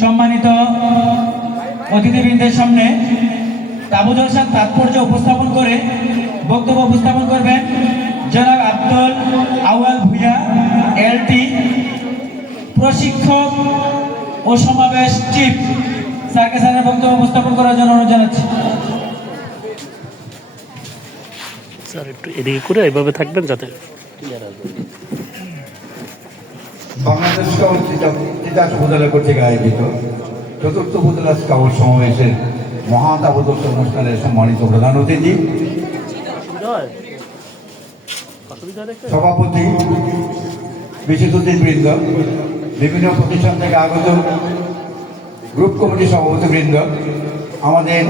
সম্মানিত অতিথিবৃন্দের সামনে তাবু জলসার তাৎপর্য উপস্থাপন করে, বক্তব্য উপস্থাপন করবেন জনাব আব্দুল আউয়াল ভুইয়া, এলটি, প্রশিক্ষক ও সমাবেশ চিফ। স্যারকে স্যারের বক্তব্য উপস্থাপন করার জন্য অনুরোধ জানাচ্ছি। স্যার, একটু এদিকে করে, এইভাবে থাকবেন যাতে বাংলাদেশ স্কাউট তিতাস উপজেলা কর্তৃক আয়োজিত চতুর্থ উপজেলা স্কাউট সমাবেশের মহাতাবদর্শ অনুষ্ঠানের সম্মানিত প্রধান অতিথি? সভাপতি বিশেষ অতিথিবৃন্দ, বিভিন্ন প্রতিষ্ঠান থেকে আগত গ্রুপ কমিটি সভাপতিবৃন্দ, আমাদের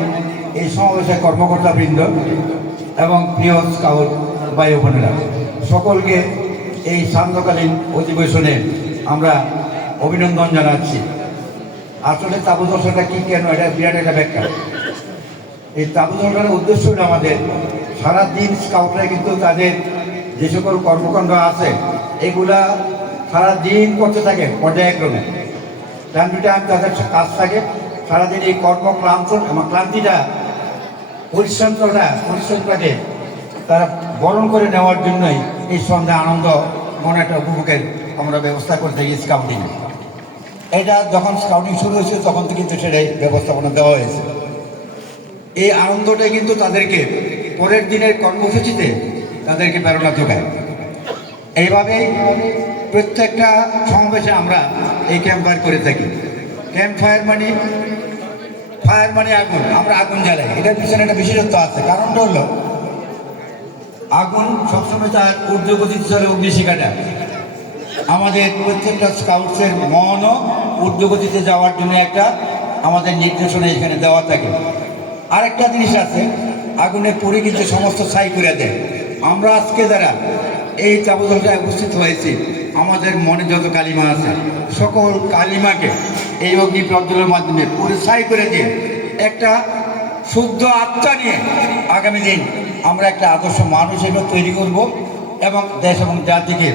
এই সমাবেশের কর্মকর্তাবৃন্দ এবং প্রিয় স্কাউট বায়ু বোনেরা সকলকে এই সান্ধ্যকালীন অধিবেশনে আমরা অভিনন্দন জানাচ্ছি। আসলে তাবু দর্শনটা কি কেন? এটা বিরাট একটা ব্যাখ্যা। এই তাবু দর্শনের উদ্দেশ্য হলো আমাদের সারাদিন স্কাউটরা কিন্তু তাদের যে সকল কর্মকাণ্ড আছে, এগুলা সারাদিন করতে থাকে পর্যায়ক্রমে। টাইম টু টাইম তাদের কাজ থাকে। সারাদিন এই কর্মক্লান্ত আমার ক্লান্তিটা পরিশ্রমটা পরিশ্রমটাকে তারা বরণ করে নেওয়ার জন্যই এই সন্ধ্যা আনন্দ মনে একটা উপভোগের আমরা ব্যবস্থা করে থাকি স্কাউটিং এটা যখন স্কাউটিং শুরু হয়েছে তখন থেকে কিন্তু সেটাই ব্যবস্থাপনা দেওয়া হয়েছে। এই আনন্দটাই কিন্তু তাদেরকে পরের দিনের কর্মসূচিতে তাদেরকে প্রেরণা যোগায়। এইভাবেই প্রত্যেকটা সমাবেশে আমরা এই ক্যাম্প ফায়ার করে থাকি। ক্যাম্প ফায়ার মানে ফায়ার মানে আগুন, আমরা আগুন জ্বালাই। এটার পিছনে একটা বিশেষত্ব আছে। কারণটা হলো আগুন সবসময় তার ঊর্ধ্বগতিতে চলে অগ্নিশিখাটা আমাদের প্রত্যেকটা স্কাউটসের মনও ঊর্ধ্বগতিতে যাওয়ার জন্য একটা আমাদের নির্দেশনা এখানে দেওয়া থাকে। আরেকটা জিনিস আছে, আগুনে পড়ে কিন্তু সমস্ত ছাই করে দেয়। আমরা আজকে যারা এই চাবদলটায় উপস্থিত হয়েছি, আমাদের মনে যত কালিমা আছে, সকল কালিমাকে এই অগ্নি প্রজ্বলের মাধ্যমে পুরো করে দিয়ে একটা শুদ্ধ আত্মা নিয়ে আগামী দিন আমরা একটা আদর্শ মানুষ হিসেবে তৈরি করব এবং দেশ এবং জাতিকে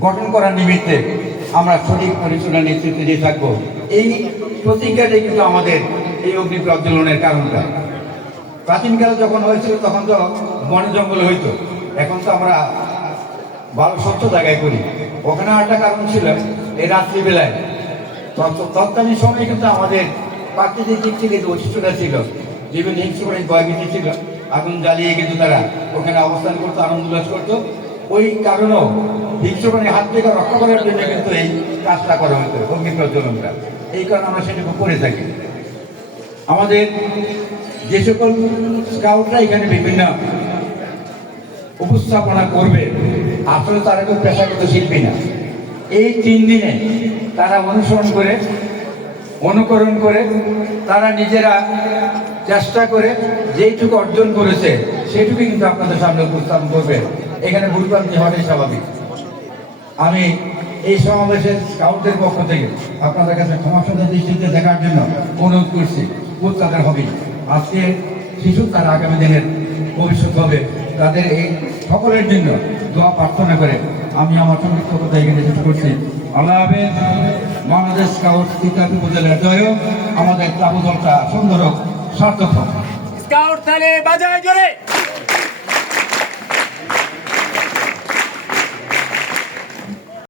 গঠন করার নিমিত্তে আমরা সঠিক পরিচালনা নেতৃত্বে দিয়ে থাকব। এই প্রতিজ্ঞাটাই কিন্তু আমাদের এই অগ্নি প্রজ্বলনের কারণটা। প্রাচীনকালে যখন হয়েছিল, তখন তো বন জঙ্গল হইতো। এখন তো আমরা ভালো স্বচ্ছ জায়গায় করি। ওখানে একটা কারণ ছিল এই রাত্রিবেলায়। তৎ- তৎকালীন সময় কিন্তু আমাদের প্রাকৃতিক দিক থেকে যে বৈশিষ্ট্যটা ছিল, বিভিন্ন হিংসুকরণিক বয়বীতি ছিল, আগুন জ্বালিয়ে কিন্তু তারা ওখানে অবস্থান করতো, আনন্দ উল্লাস করতো। ওই কারণেও হিংসুকরণের হাত থেকে রক্ষা করার জন্য কিন্তু এই কাজটা করা হতো অগ্নি প্রজ্বলনটা এই কারণে আমরা সেটুকু করে থাকি। আমাদের যে সকল স্কাউটরা এখানে বিভিন্ন উপস্থাপনা করবে, আসলে তারা কেউ পেশাগত শিল্পী না। এই তিন দিনে তারা অনুসরণ করে অনুকরণ করে তারা নিজেরা চেষ্টা করে যেইটুকু অর্জন করেছে সেইটুকু কিন্তু আপনাদের সামনে উপস্থাপন করবে। এখানে ভুলভ্রান্তি হওয়াটাই স্বাভাবিক আমি এই সমাবেশের স্কাউটের পক্ষ থেকে আপনাদের কাছে ক্ষমাসুন্দর দৃষ্টিতে দেখার জন্য অনুরোধ করছি তাদের হবে আজকে শিশু তার আগামী দিনের ভবিষ্যৎ হবে। তাদের এই সকলের জন্য দোয়া প্রার্থনা করে আমি আমার সংক্ষিপ্ত এখানে শেষ করছি। আল্লাহ হাফেজ। বাংলাদেশ স্কাউট তিতাস উপজেলার জয়। আমাদের তাবুদলটা সুন্দর হোক, সার্থক হোক। স্কাউট তালে বাজায় জোরে।